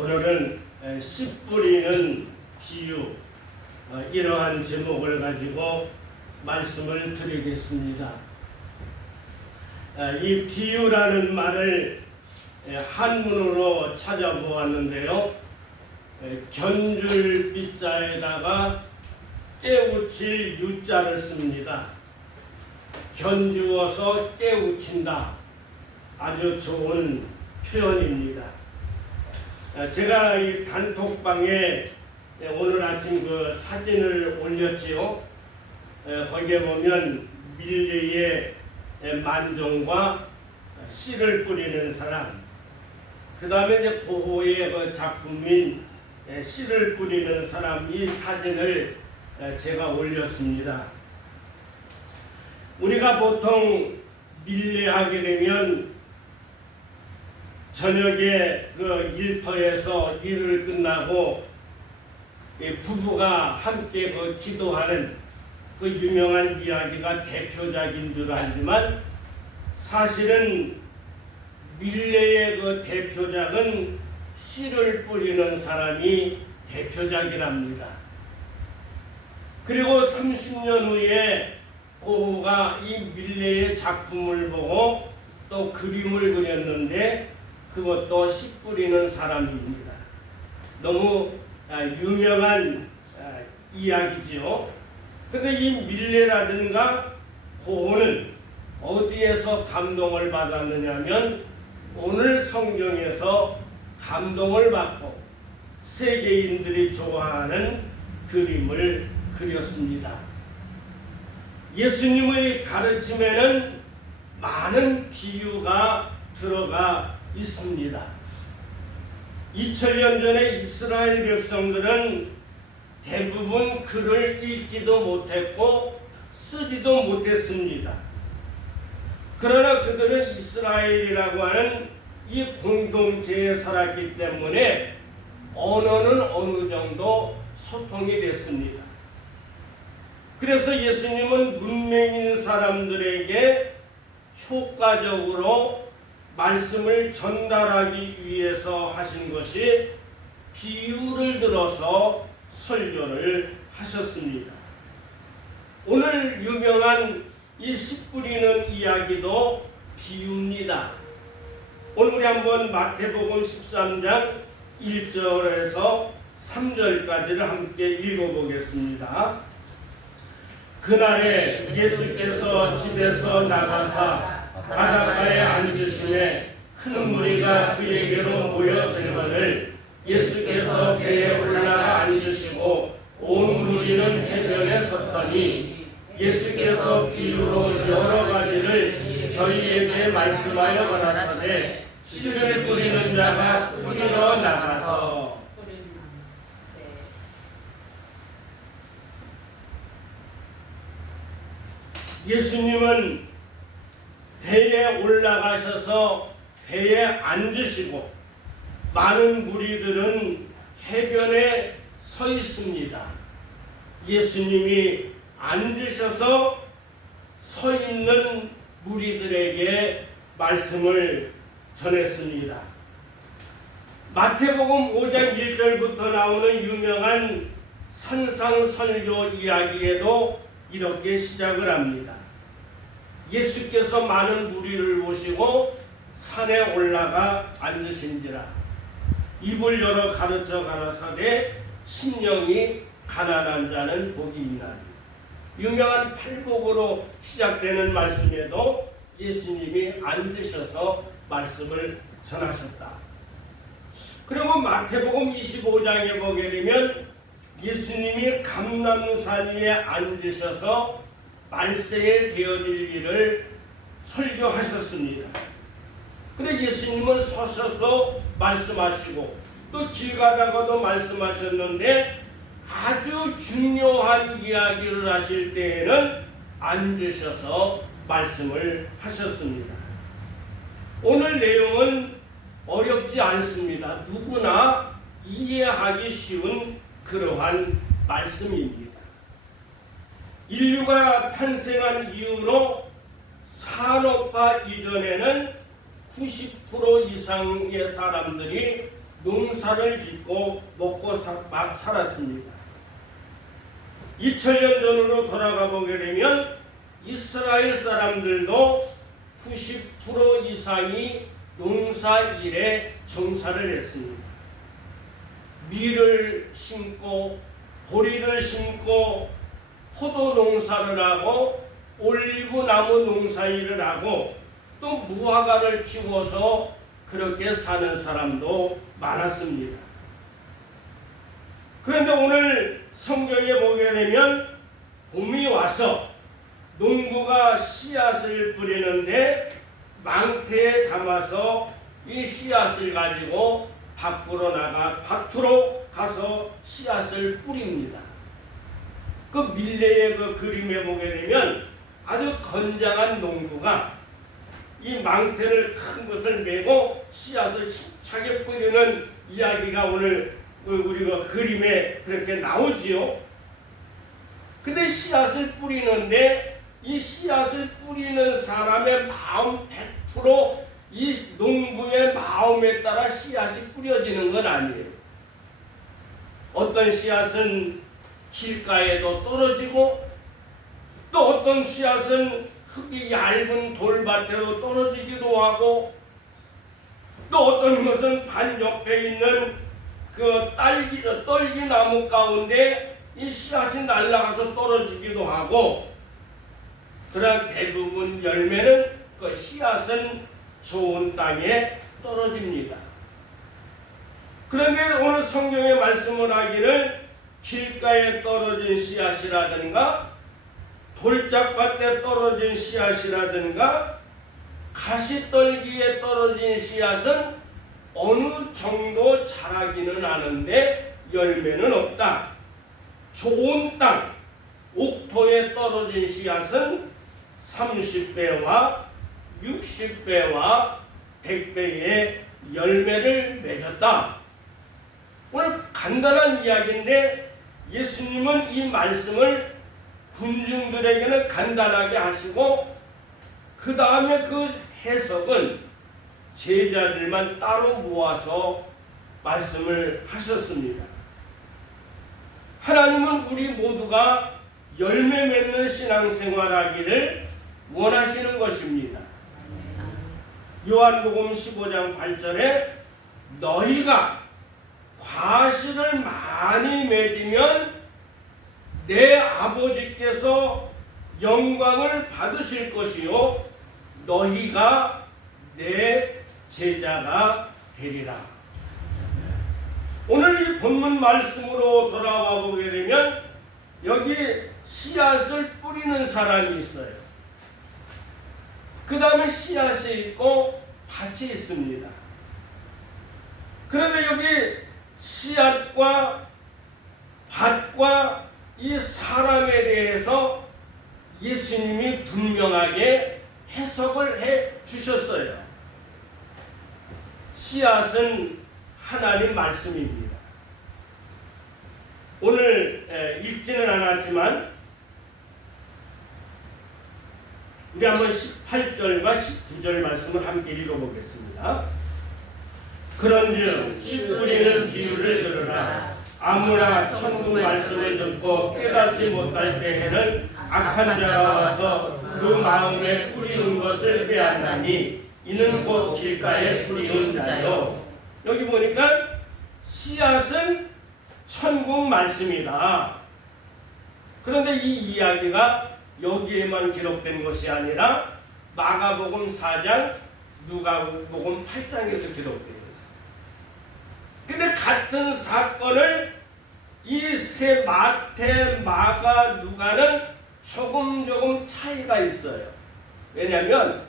오늘은 씨 뿌리는 비유 이러한 제목을 가지고 말씀을 드리겠습니다. 이 비유라는 말을 한문으로 찾아보았는데요. 견줄 비자에다가 깨우칠 유자를 씁니다. 견주어서 깨우친다. 아주 좋은 표현입니다. 제가 이 단톡방에 오늘 아침 그 사진을 올렸지요. 거기에 보면 밀레의 만종과 씨를 뿌리는 사람, 그 다음에 이제 고호의 그 작품인 씨를 뿌리는 사람, 이 사진을 제가 올렸습니다. 우리가 보통 밀레하게 되면 저녁에 그 일터에서 일을 끝나고 부부가 함께 그 기도하는 그 유명한 이야기가 대표작인 줄 알지만 사실은 밀레의 그 대표작은 씨를 뿌리는 사람이 대표작이랍니다. 그리고 30년 후에 고호가 이 밀레의 작품을 보고 또 그림을 그렸는데 그것도 씨 뿌리는 사람입니다. 너무 유명한 이야기지요. 근데 이 밀레라든가 고호는 어디에서 감동을 받았느냐면 오늘 성경에서 감동을 받고 세계인들이 좋아하는 그림을 그렸습니다. 예수님의 가르침에는 많은 비유가 들어가 있습니다. 2000년 전에 이스라엘 백성들은 대부분 글을 읽지도 못했고 쓰지도 못했습니다. 그러나 그들은 이스라엘이라고 하는 이 공동체에 살았기 때문에 언어는 어느 정도 소통이 됐습니다. 그래서 예수님은 문명 있는 사람들에게 효과적으로 말씀을 전달하기 위해서 하신 것이 비유를 들어서 설교를 하셨습니다. 오늘 유명한 이 씨 뿌리는 이야기도 비유입니다. 오늘 우리 한번 마태복음 13장 1절에서 3절까지를 함께 읽어보겠습니다. 그날에 예수께서 집에서 나가사 바닷가에 앉으시매 큰 무리가 그에게로 모여들거늘 예수께서 배에 올라가 앉으시고 온 무리는 해변에 섰더니 예수께서 비유로 여러 가지를 저희에게 말씀하여 가라사대 씨를 뿌리는 자가 뿌리러 나가서. 예수님은 배에 올라가셔서 배에 앉으시고 많은 무리들은 해변에 서 있습니다. 예수님이 앉으셔서 서 있는 무리들에게 말씀을 전했습니다. 마태복음 5장 1절부터 나오는 유명한 산상설교 이야기에도 이렇게 시작을 합니다. 예수께서 많은 무리를 모시고 산에 올라가 앉으신지라 입을 열어 가르쳐 가라사대 심령이 가난한 자는 복이 있나니. 유명한 팔복으로 시작되는 말씀에도 예수님이 앉으셔서 말씀을 전하셨다. 그리고 마태복음 25장에 보게 되면 예수님이 감람산 위에 앉으셔서 말세에 되어질 일을 설교하셨습니다. 근데 예수님은 서셔서 말씀하시고 또 길 가다가도 말씀하셨는데 아주 중요한 이야기를 하실 때에는 앉으셔서 말씀을 하셨습니다. 오늘 내용은 어렵지 않습니다. 누구나 이해하기 쉬운 그러한 말씀입니다. 인류가 탄생한 이후로 산업화 이전에는 90% 이상의 사람들이 농사를 짓고 먹고 막 살았습니다. 2000년 전으로 돌아가 보게 되면 이스라엘 사람들도 90% 이상이 농사일에 종사를 했습니다. 밀을 심고 보리를 심고 포도 농사를 하고 올리브 나무 농사일을 하고 또 무화과를 키워서 그렇게 사는 사람도 많았습니다. 그런데 오늘 성경에 보게 되면 봄이 와서 농부가 씨앗을 뿌리는데 망태에 담아서 이 씨앗을 가지고 밭으로 가서 씨앗을 뿌립니다. 그 밀레의 그 그림에 보게 되면 아주 건장한 농부가 이 망태를 큰 것을 메고 씨앗을 힘차게 뿌리는 이야기가 오늘 우리가 그림에 그렇게 나오지요. 근데 씨앗을 뿌리는데 이 씨앗을 뿌리는 사람의 마음 100% 이 농부의 마음에 따라 씨앗이 뿌려지는 건 아니에요. 어떤 씨앗은 길가에도 떨어지고 또 어떤 씨앗은 흙이 얇은 돌밭에도 떨어지기도 하고 또 어떤 것은 반 옆에 있는 그 떨기 나무 가운데 이 씨앗이 날아가서 떨어지기도 하고, 그러나 대부분 열매는 그 씨앗은 좋은 땅에 떨어집니다. 그런데 오늘 성경의 말씀을 하기를 길가에 떨어진 씨앗이라든가 돌짝밭에 떨어진 씨앗이라든가 가시떨기에 떨어진 씨앗은 어느 정도 자라기는 하는데 열매는 없다. 좋은 땅, 옥토에 떨어진 씨앗은 30배와 60배와 100배의 열매를 맺었다. 오늘 간단한 이야기인데 예수님은 이 말씀을 군중들에게는 간단하게 하시고 그 다음에 그 해석은 제자들만 따로 모아서 말씀을 하셨습니다. 하나님은 우리 모두가 열매 맺는 신앙생활하기를 원하시는 것입니다. 요한복음 15장 8절에 너희가 과실을 많이 맺으면 내 아버지께서 영광을 받으실 것이요 너희가 내 제자가 되리라. 오늘 이 본문 말씀으로 돌아와 보게 되면 여기 씨앗을 뿌리는 사람이 있어요. 그 다음에 씨앗이 있고 밭이 있습니다. 그런데 여기 씨앗과 밭과 이 사람에 대해서 예수님이 분명하게 해석을 해 주셨어요. 씨앗은 하나님 말씀입니다. 오늘 읽지는 않았지만 우리 한번 18절과 19절 말씀을 함께 읽어보겠습니다. 그런즉 씨 뿌리는 비유를 들으라. 아무나 천국 말씀을 듣고 깨닫지 못할 때에는 악한 자가 와서 그 마음에 뿌리는 것을 빼앗나니 이는 곧 길가에 뿌리는 자요. 여기 보니까 씨앗은 천국 말씀이다. 그런데 이 이야기가 여기에만 기록된 것이 아니라 마가복음 4장, 누가복음 8장에서 기록되어 있습니다. 근데 같은 사건을 이 세 마태, 마가, 누가는 조금 차이가 있어요. 왜냐하면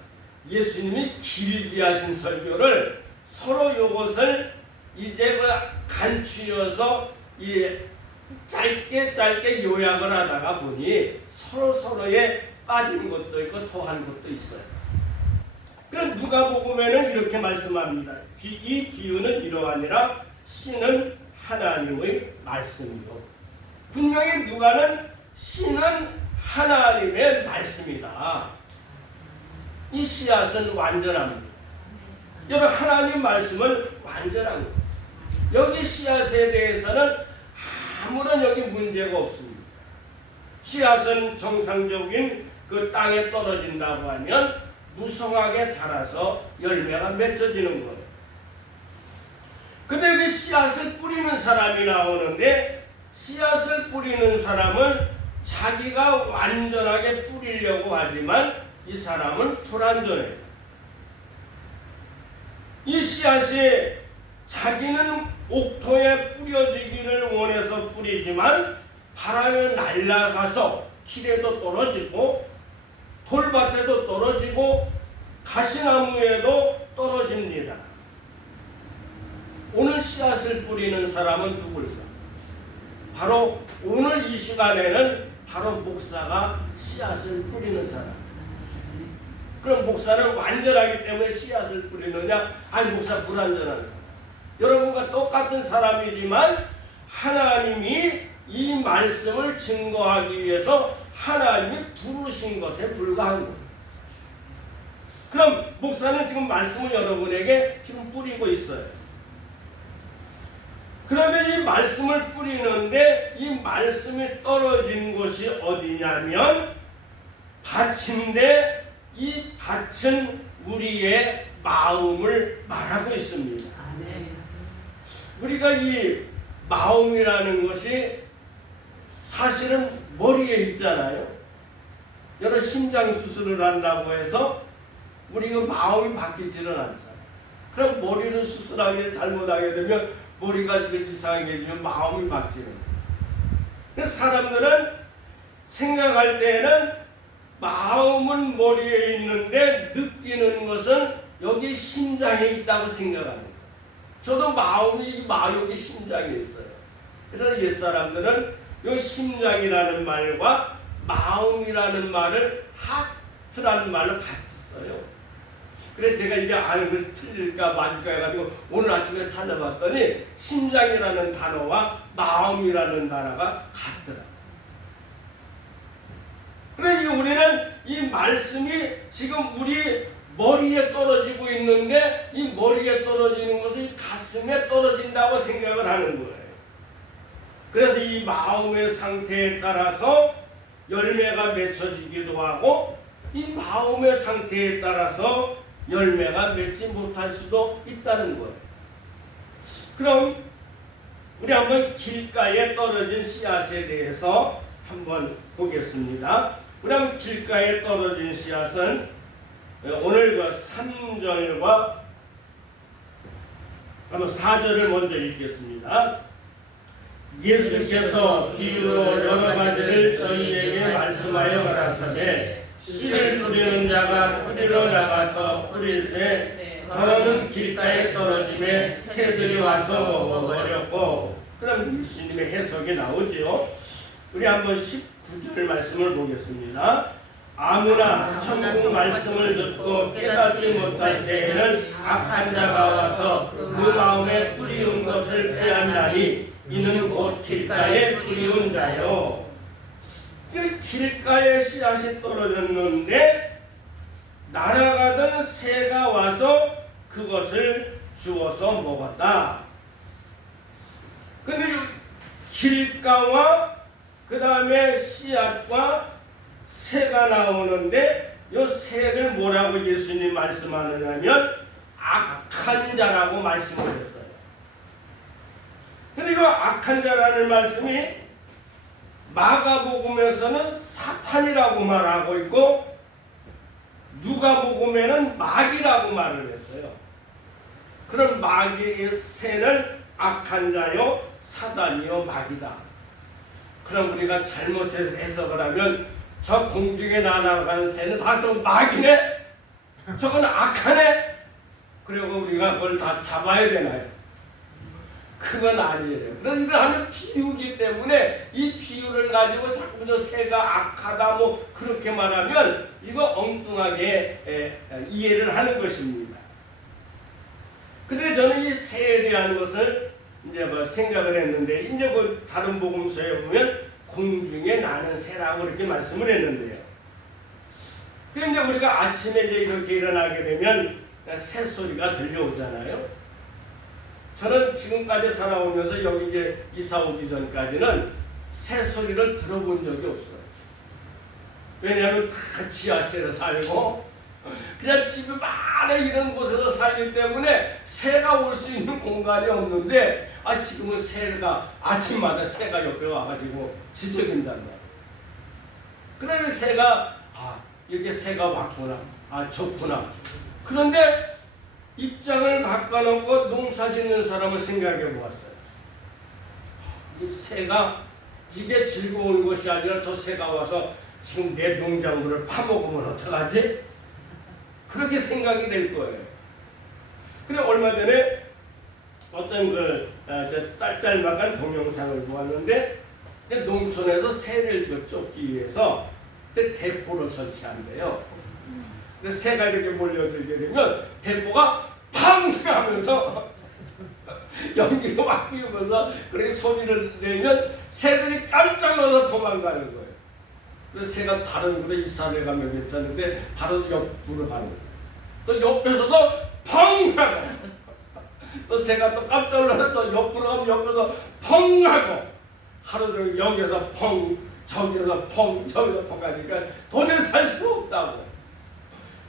예수님이 길게 하신 설교를 서로 이것을 이제 간추려서 짧게 요약을 하다가 보니 서로에 빠진 것도 있고 더한 것도 있어요. 그럼 누가복음에는 이렇게 말씀합니다. 이 비유는 이러하니라. 씨는 하나님의 말씀이요. 분명히 누가는 씨는 하나님의 말씀이다. 이 씨앗은 완전합니다. 여러분, 하나님 말씀은 완전합니다. 여기 씨앗에 대해서는 아무런 여기 문제가 없습니다. 씨앗은 정상적인 그 땅에 떨어진다고 하면 무성하게 자라서 열매가 맺혀지는 거예요. 근데 여기 씨앗을 뿌리는 사람이 나오는데, 씨앗을 뿌리는 사람은 자기가 완전하게 뿌리려고 하지만 이 사람은 불완전해요. 이 씨앗이 자기는 옥토에 뿌려지기를 원해서 뿌리지만 바람에 날아가서 길에도 떨어지고 돌밭에도 떨어지고 가시나무에도 떨어집니다. 오늘 씨앗을 뿌리는 사람은 누굴까? 바로 오늘 이 시간에는 바로 목사가 씨앗을 뿌리는 사람. 그럼 목사는 완전하기 때문에 씨앗을 뿌리느냐? 아니, 목사 불완전한 사람. 여러분과 똑같은 사람이지만 하나님이 이 말씀을 증거하기 위해서 하나님이 부르신 것에 불과한 거예요. 그럼 목사는 지금 말씀을 여러분에게 지금 뿌리고 있어요. 그런데 이 말씀을 뿌리는데 이 말씀이 떨어진 곳이 어디냐면 밭인데, 이 밭은 우리의 마음을 말하고 있습니다. 우리가 이 마음이라는 것이 사실은 머리에 있잖아요. 여러 심장 수술을 한다고 해서 우리가 마음이 바뀌지는 않잖아요. 그럼 머리를 수술하게 잘못하게 되면 머리가 지금 이상하게 되면 마음이 바뀌는 거예요. 사람들은 생각할 때는 마음은 머리에 있는데 느끼는 것은 여기 심장에 있다고 생각하는 거예요. 저도 마음이 여기 심장에 있어요. 그래서 옛사람들은 이 심장이라는 말과 마음이라는 말을 하트라는 말로 같이 써요. 그래서 제가 이게 그 틀릴까 맞을까 해가지고 오늘 아침에 찾아봤더니 심장이라는 단어와 마음이라는 단어가 같더라. 그러니까 우리는 이 말씀이 지금 우리 머리에 떨어지고 있는데 이 머리에 떨어지는 것은 이 가슴에 떨어진다고 생각을 하는 거예요. 그래서 이 마음의 상태에 따라서 열매가 맺혀지기도 하고 이 마음의 상태에 따라서 열매가 맺지 못할 수도 있다는 거예요. 그럼 우리 한번 길가에 떨어진 씨앗에 대해서 한번 보겠습니다. 우리 한번 길가에 떨어진 씨앗은 오늘 그 3절과 한번 4절을 먼저 읽겠습니다. 예수께서 비유로 여러 가지를 저희에게 말씀하여 가라사대 씨를 뿌리는 자가 뿌리러 나가서 뿌릴새 더러는 길가에 떨어짐에 새들이 와서 먹어버렸고. 그럼 예수님의 해석이 나오죠. 우리 한번 19절 말씀을 보겠습니다. 아무나 천국 말씀을 듣고 깨닫지 못할 때에는 악한 자가 와서 그 마음에 뿌리운 것을 빼앗나니 이는 곧 길가에 뿌리운 자요. 길가에 씨앗이 떨어졌는데 날아가던 새가 와서 그것을 주워서 먹었다. 근데 길가와 그 다음에 씨앗과 새가 나오는데 이 새를 뭐라고 예수님 말씀하느냐면 악한 자라고 말씀을 했어요. 그리고 악한 자라는 말씀이 마가복음에서는 사탄이라고 말하고 있고 누가복음에는 마귀라고 말을 했어요. 그럼 마귀의 새는 악한 자요 사단이요 마귀다. 그럼 우리가 잘못 해석을 하면 저 공중에 날아가는 새는 다 좀 마귀네? 저건 악하네? 그리고 우리가 그걸 다 잡아야 되나요? 그건 아니에요. 그래서 이거 하는 비유기 때문에 이 비유를 가지고 자꾸 저 새가 악하다 뭐 그렇게 말하면 이거 엉뚱하게 이해를 하는 것입니다. 근데 저는 이 새에 대한 것을 이제 뭐 생각을 했는데 이제 그 다른 복음서에 보면 공중에 나는 새라고 이렇게 말씀을 했는데요. 그런데 우리가 아침에 이제 이렇게 일어나게 되면 새 소리가 들려오잖아요. 저는 지금까지 살아오면서 여기 이제 이사 오기 전까지는 새 소리를 들어본 적이 없어요. 왜냐하면 다 지하실에 살고 그냥 집이 많은 이런 곳에서 살기 때문에 새가 올 수 있는 공간이 없는데 지금은 새가 아침마다 새가 옆에 와가지고 지저분단 말이에요. 그러면 새가 여기 새가 왔구나, 좋구나. 그런데 입장을 바꿔놓고 농사 짓는 사람을 생각해 보았어요. 이 새가 이게 즐거운 것이 아니라 저 새가 와서 지금 내 농작물을 파먹으면 어떡하지? 그렇게 생각이 될 거예요. 그래 얼마 전에 어떤 저 딸짤막한 동영상을 보았는데 농촌에서 새를 쫓기 위해서 대포를 설치한대요. 그래서 새가 이렇게 몰려들게 되면 대포가 팡 하면서 연기가 막 피우면서 그렇게 소리를 내면 새들이 깜짝 놀라서 도망가는 거예요. 그래서 새가 다른 곳에 이사를 가면 괜찮은데 바로 옆으로 가는 거예요. 또 옆에서도 펑 하고 또 새가 또 깜짝 놀라서 또 옆으로 가면 옆에서 펑 하고 하루 종일 여기서 펑 저기서 펑 저기서 펑 하니까 도저히 살 수가 없다고.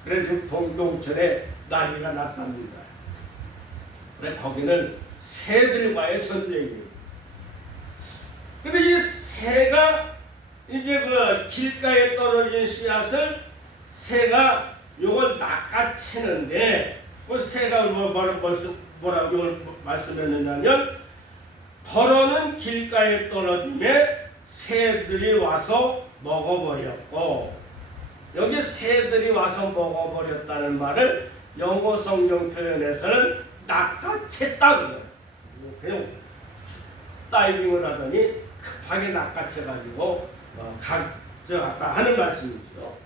그래서 지금 농촌에 난리가 났답니다. 그래 거기는 새들과의 전쟁이에요. 근데 이 새가 이제 그 길가에 떨어진 씨앗을 새가 요걸 낚아채는데 그 새가 뭐라고 말씀했느냐면 더러는 길가에 떨어짐에 새들이 와서 먹어버렸고, 여기 새들이 와서 먹어버렸다는 말을 영어 성경 표현에서는 낚아챘다. 그냥 다이빙을 하더니 급하게 낚아채가지고 가져갔다 하는 말씀이죠.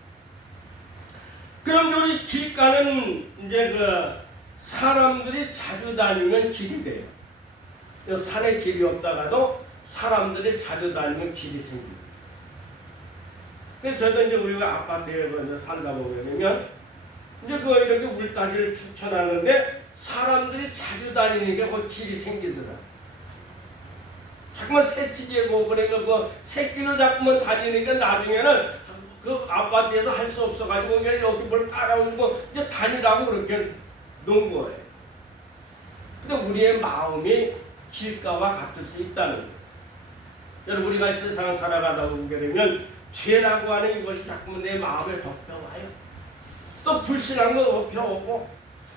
그럼 여기 길가는 이제 사람들이 자주 다니면 길이 돼요. 산에 길이 없다가도 사람들이 자주 다니면 길이 생깁니다. 그래서 저도 이제 우리가 아파트에 살다 보면 이제 이렇게 울타리를 추천하는데 사람들이 자주 다니니까 그 길이 생기더라. 자꾸만 새치기고 그러니까 새끼를 자꾸만 다니니까 나중에는 아파트에서 할 수 없어가지고 그냥 여기 뭘 따라오고 이제 다니라고 그렇게 놓은 거예요. 근데 우리의 마음이 길가와 같을 수 있다는 거예요. 여러분 우리가 세상을 살아가다 보게 되면 죄라고 하는 이것이 자꾸만 내 마음에 덮여와요. 또 불신한 거 덮여오고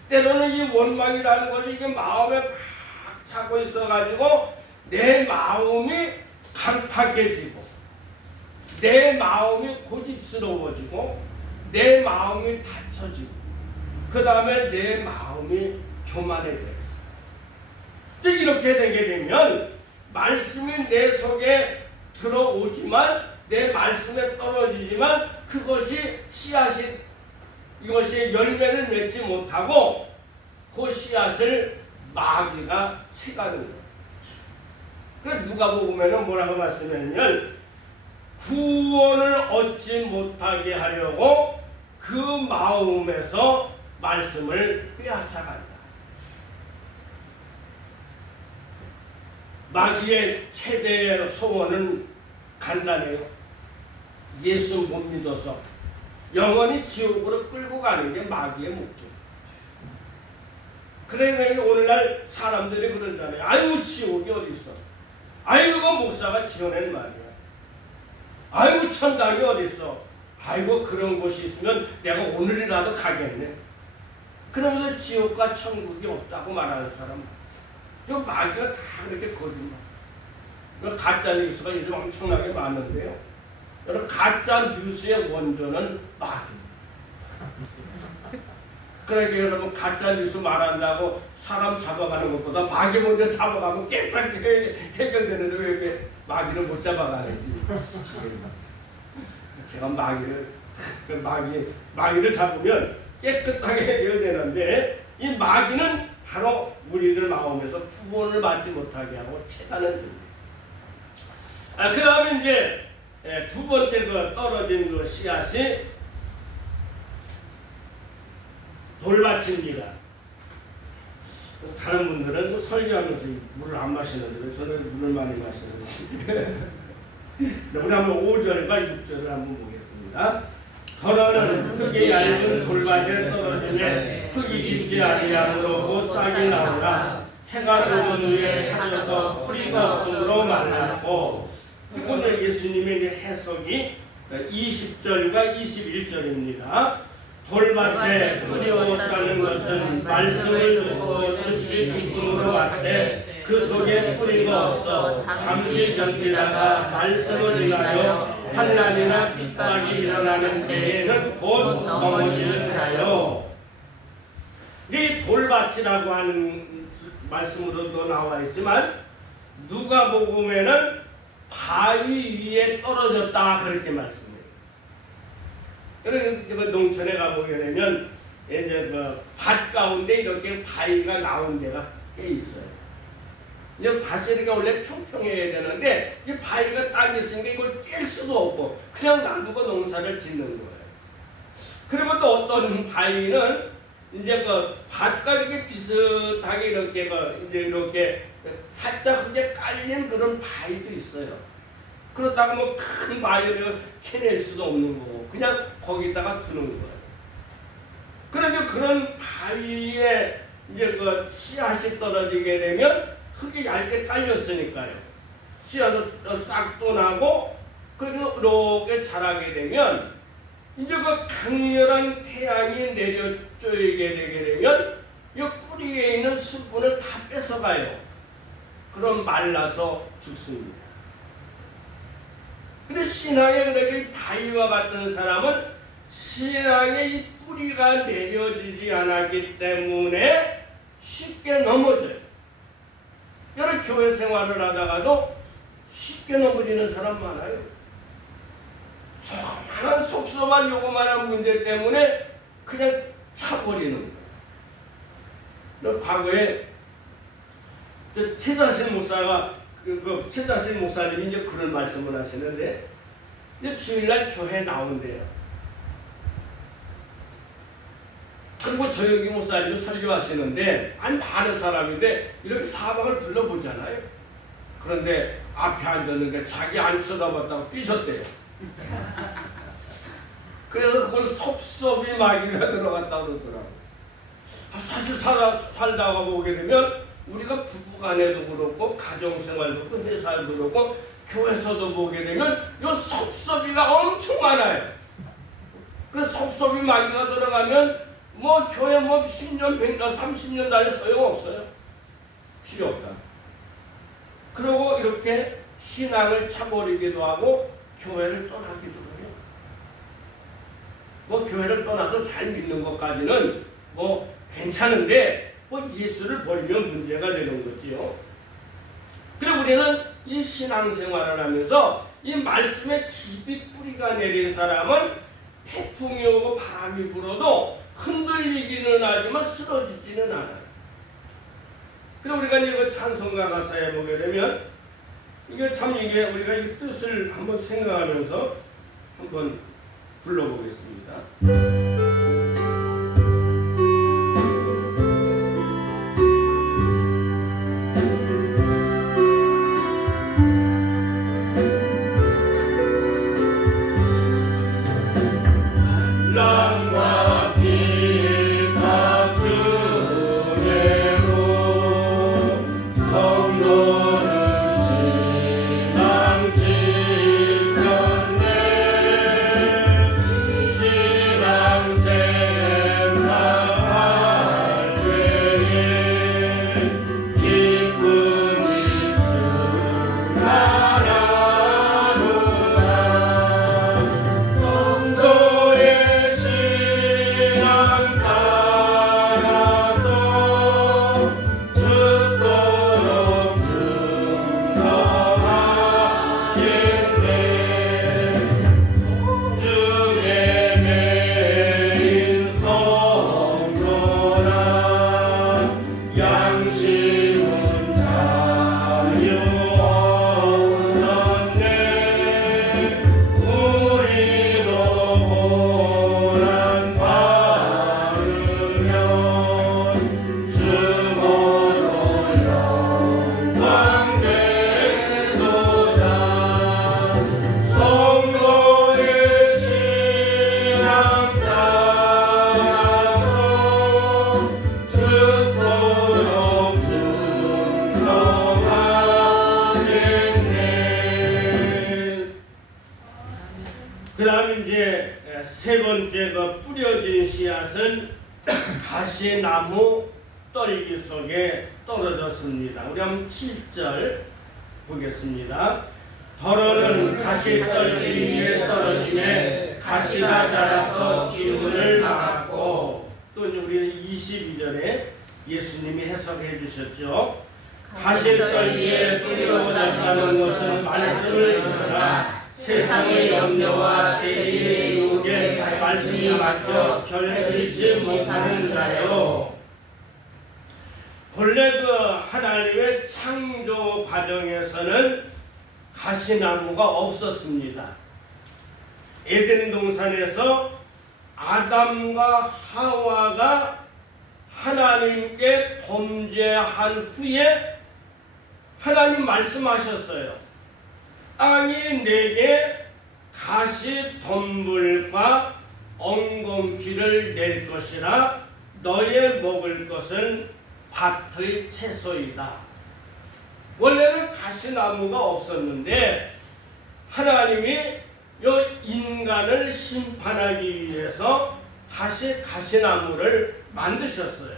때로는 이 원망이라는 것이 이게 마음에 팍 차고 있어가지고 내 마음이 강팍해지고 내 마음이 고집스러워지고 내 마음이 닫혀지고 그 다음에 내 마음이 교만해져요. 이렇게 되게 되면 말씀이 내 속에 들어오지만 내 말씀에 떨어지지만 그것이 씨앗이 이것이 열매를 맺지 못하고 그 씨앗을 마귀가 채가는 거예요. 그래서 누가복음에는 뭐라고 말씀했냐면 구원을 얻지 못하게 하려고 그 마음에서 말씀을 빼앗아간다. 마귀의 최대의 소원은 간단해요. 예수 못 믿어서 영원히 지옥으로 끌고 가는 게 마귀의 목적. 그래서 오늘날 사람들이 그러잖아요. 아유 지옥이 어디 있어? 아이고 목사가 지어낸 말이야. 아이고 천당이 어디 있어? 아이고 그런 곳이 있으면 내가 오늘이라도 가겠네. 그러면서 지옥과 천국이 없다고 말하는 사람. 이 마귀가 다 그렇게 거짓말. 가짜 뉴스가 요즘 엄청나게 많은데요. 여러분 가짜 뉴스의 원조는 마귀입니다. 그러니까 여러분 가짜 뉴스 말한다고 사람 잡아가는 것보다 마귀 먼저 잡아가면 깨끗하게 해결되는데 왜 마귀를 못 잡아가는지. 제가 마귀를 잡으면 깨끗하게 해결되는데 이 마귀는 바로 우리들 마음에서 구원을 받지 못하게 하고 채가는 중입니다. 그 다음에 이제 두 번째 떨어진 씨앗이 돌밭입니다. 다른 분들은 뭐 설교하면서 물을 안 마시는데 저는 물을 많이 마시는데 우리 한번 5절과 6절을 한번 보겠습니다. 더러는 흙이 얇은 돌밭에 떨어지네 흙이 익지 아니하므로 곧 싹이 나오나 해가 녹은 후에 타져서 뿌리가 없으므로 말랐고. 오늘 예수님의 해석이 20절과 21절입니다. 돌밭에 뿌리 없다는 것은 말씀을 듣고 즉시 기쁨으로 왔되 그 속에 뿌리가 없어 잠시 견디다가 말씀을 인하여 환난이나 핍박이 일어나는 때에는 곧 넘어지는 자요. 이 돌밭이라고 하는 말씀으로도 나와 있지만 누가복음에는 바위 위에 떨어졌다 그렇게 말씀해요. 그래서 농촌에 가보게 되면 이제 그 밭 가운데 이렇게 바위가 나온 데가 꽤 있어요. 이제 밭이 이렇게 원래 평평해야 되는데 이 바위가 딱 있으니까 이걸 뗄 수도 없고 그냥 놔두고 농사를 짓는 거예요. 그리고 또 어떤 바위는 이제 그 밭과 이렇게 비슷하게 이렇게 이제 이렇게 살짝 이제 깔린 그런 바위도 있어요. 그렇다고 뭐 큰 바위를 캐낼 수도 없는 거고 그냥 거기다가 두는 거예요. 그러면 그런 바위에 이제 그 씨앗이 떨어지게 되면 흙이 얇게 깔렸으니까요. 씨앗도 싹도 나고 그리고 이렇게 자라게 되면 이제 그 강렬한 태양이 내려 쪼이게 되게 되면 이 뿌리에 있는 수분을 다 뺏어가요. 그럼 말라서 죽습니다. 근데 신앙의 그렇게 바위와 같은 사람은 신앙의 이 뿌리가 내려지지 않았기 때문에 쉽게 넘어져요. 여러 교회 생활을 하다가도 쉽게 넘어지는 사람 많아요. 조그마한 섭섭한 요거만한 문제 때문에 그냥 차버리는 거예요. 과거에 최자신 목사가 최자신 목사님이 이제 그런 말씀을 하시는데 이제 주일날 교회 나온대요. 그리고 조영기 목사님이 설교하시는데 많은 사람인데 이렇게 사방을 둘러보잖아요. 그런데 앞에 앉았는데 자기 안 쳐다봤다고 삐졌대요. 그래서 그걸 섭섭이 마귀가 들어갔다고 그러더라고요. 사실 살다가 보게 되면 우리가 부부간에도 그렇고 가정생활도 그렇고 회사도 그렇고 교회에서도 보게 되면 이 섭섭이가 엄청 많아요. 그 섭섭이 마귀가 들어가면 뭐 교회 뭐 10년, 100년, 30년 다니 소용없어요. 필요 없다. 그리고 이렇게 신앙을 차버리기도 하고 교회를 떠나기도 해요. 뭐 교회를 떠나서 잘 믿는 것까지는 뭐 괜찮은데 뭐 예수를 버리면 문제가 되는 거지요. 그리고 우리는 이 신앙생활을 하면서 이 말씀에 깊이 뿌리가 내린 사람은 태풍이 오고 바람이 불어도 흔들리기는 하지만 쓰러지지는 않아요. 그리고 우리가 이제 그 찬송가 가사에 보게 되면 이게 참 이게 우리가 이 뜻을 한번 생각하면서 한번 불러보겠습니다. 신앙 이제 그 뿌려진 씨앗은 가시나무 떨기 속에 떨어졌습니다. 우리 한번 7절 보겠습니다. 더러는 가시 떨기 위에 떨어지매 가시가 자라서 기운을 막았고, 또 이제 우리는 22절에 예수님이 해석해 주셨죠. 가시 떨기에 뿌려졌다는 것은 말씀을 듣거나 세상의 염려와 세리의 유혹에 말씀이 막혀 결실치 못하는 자요. 본래 그 하나님의 창조 과정에서는 가시나무가 없었습니다. 에덴 동산에서 아담과 하와가 하나님께 범죄한 후에 하나님 말씀하셨어요. 땅이 내게 가시 덤불과 엉겅퀴를 낼 것이라 너의 먹을 것은 밭의 채소이다. 원래는 가시나무가 없었는데 하나님이 이 인간을 심판하기 위해서 다시 가시나무를 만드셨어요.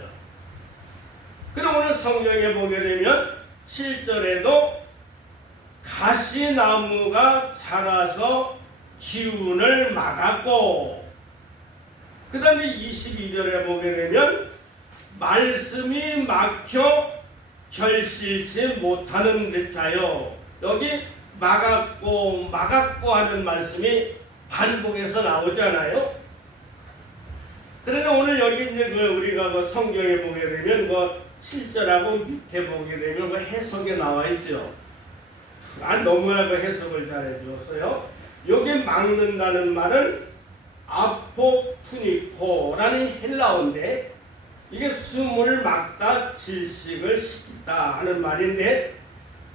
그럼 오늘 성경에 보게 되면 7절에도 가시나무가 자라서 기운을 막았고, 그 다음에 22절에 보게 되면 말씀이 막혀 결실치 못하는 자요. 여기 막았고 하는 말씀이 반복해서 나오잖아요. 그런데 오늘 여기 이제 우리가 성경에 보게 되면 7절하고 밑에 보게 되면 해석에 나와 있죠. 너무나 해석을 잘해 주었어요. 여기 막는다는 말은 아포푸니코라는 헬라어인데, 이게 숨을 막다, 질식을 시키다 하는 말인데,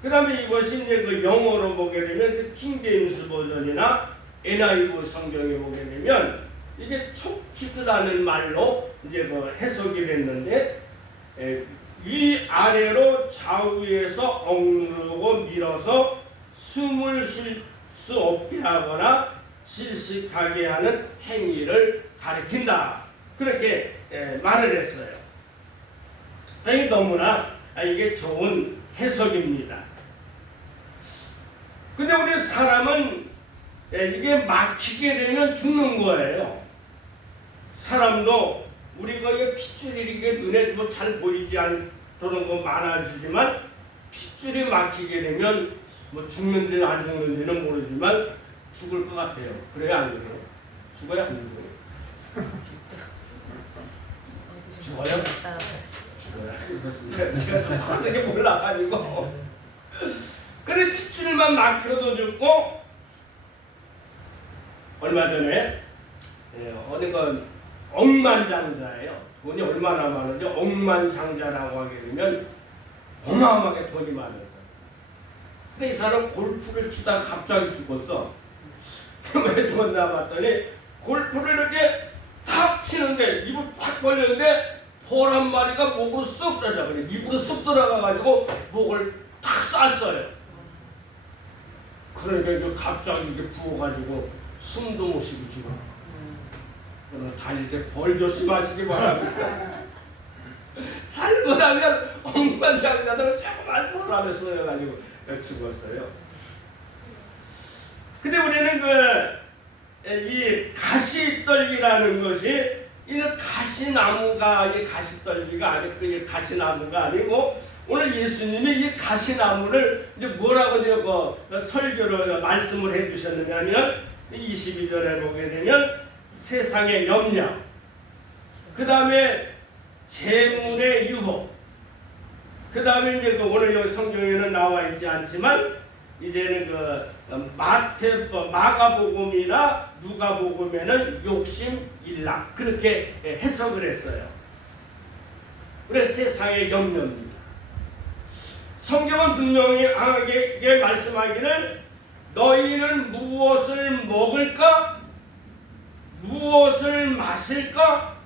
그 다음에 이것이 이제 영어로 보게 되면 킹제임스 버전이나 NIV 성경에 보게 되면 이게 촉키드라는 말로 이제 해석이 됐는데, 위아래로 좌우에서 억누르고 밀어서 숨을 쉴 수 없게 하거나 질식하게 하는 행위를 가리킨다. 그렇게 말을 했어요. 너무나 이게 좋은 해석입니다. 근데 우리 사람은 이게 막히게 되면 죽는 거예요. 사람도 우리가 핏줄이 이렇게 눈에 잘 보이지 않도록 많아지지만, 핏줄이 막히게 되면 죽는지는 안 죽는지는 모르지만 죽을 것 같아요. 그래요, 안 그래요? 죽어요, 안 죽어요? 죽어요? 죽어요. 그렇습니다. 제가 솔직히 몰라가지고. 그래, 핏줄만 막혀도 죽고, 얼마 전에 어디가 억만장자예요. 돈이 얼마나 많은지 억만장자라고 하게 되면 어마어마하게 돈이 많아서. 근데 이 사람 골프를 치다가 갑자기 죽었어. 왜 죽었나 봤더니 골프를 이렇게 탁 치는데 입을 팍 벌렸는데 벌 한 마리가 목으로 쑥 들어가, 그래 입으로 쑥 들어가가지고 목을 탁 쐈어요. 그러니까 갑자기 이게 부어가지고 숨도 못 쉬고 죽어. 다닐 때 벌 조심하시기 바랍니다. 잘못하면 억만장자다가 조그만 벌 안에 쏘여가지고 죽었어요. 근데 우리는 이 가시떨기라는 것이 이는 가시나무가, 이 가시떨기가 아니고 그 가시나무가 아니고, 오늘 예수님이 이 가시나무를 이제 뭐라고 이제 설교를 말씀을 해주셨느냐면 22절에 보게 되면 세상의 염려, 그 다음에 재물의 유혹, 그 다음에 이제 오늘 여기 성경에는 나와 있지 않지만 이제는 마가복음이나 누가복음에는 욕심, 일락 그렇게 해석을 했어요. 그래서 세상의 염려입니다. 성경은 분명히 악에게 말씀하기를 너희는 무엇을 먹을까? 무엇을 마실까?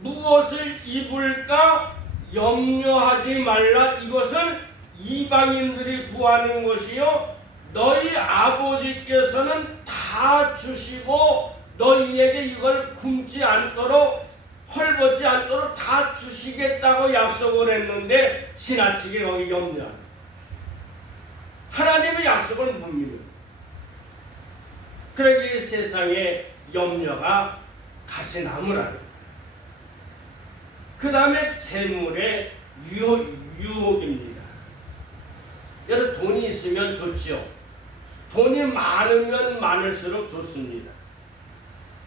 무엇을 입을까? 염려하지 말라. 이것은 이방인들이 구하는 것이요 너희 아버지께서는 다 주시고 너희에게 이걸 굶지 않도록 헐벗지 않도록 다 주시겠다고 약속을 했는데 지나치게 거기 염려하는 하나님의 약속을 못 믿는 그러기 세상에 염려가 가시나무라는 그 다음에 재물의 유혹입니다. 여러분 돈이 있으면 좋지요. 돈이 많으면 많을수록 좋습니다.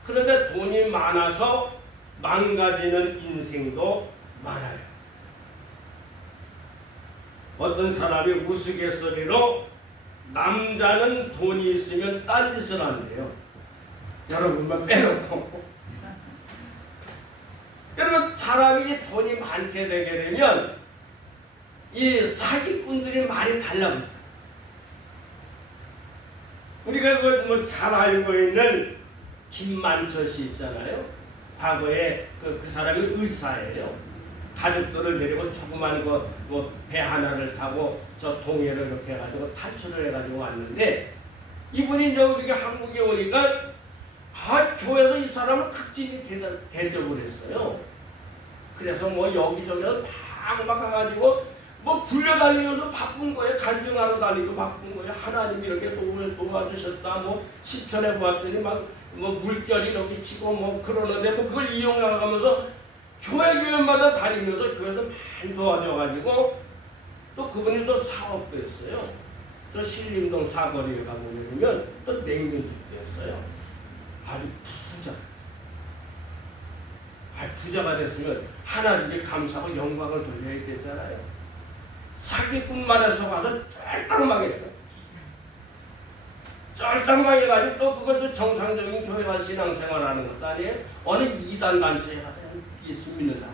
그런데 돈이 많아서 망가지는 인생도 많아요. 어떤 사람이 우스갯소리로 남자는 돈이 있으면 딴짓을 한대요. 여러분만 빼놓고. 여러분 사람이 돈이 많게 되게 되면 이 사기꾼들이 많이 달라붙어요. 우리가 뭐 잘 알고 있는 김만철 씨 있잖아요. 과거에 그 사람이 의사예요. 가족들을 데리고 조그만 배 하나를 타고 저 동해를 이렇게 해가지고 탈출을 해가지고 왔는데 이분이 이제 우리가 한국에 오니까 교회에서 이 사람을 극진히 대접을 했어요. 그래서 뭐 여기저기서 막 가가지고 뭐 불려다니면서 바쁜 거예요. 간증하러 다니고 바쁜 거예요. 하나님이 이렇게 도와주셨다. 뭐 시천에 보았더니 막 뭐 물결이 이렇게 치고 뭐 그러는데 뭐 그걸 이용해가면서 교회마다 다니면서 교회에서 많이 도와줘가지고 또 그분이 또 사업도 했어요. 저 신림동 사거리에 가보면 또 냉면집도 했어요. 아주 부자가 됐으면 하나님께 감사하고 영광을 돌려야 되잖아요. 사기꾼만에서 가서 쫄딱 망했어. 쫄딱 망해가지고 또 그것도 정상적인 교회 가서 신앙생활하는 것도 아니에요. 어느 이단 단체에 가서 예수 믿는다고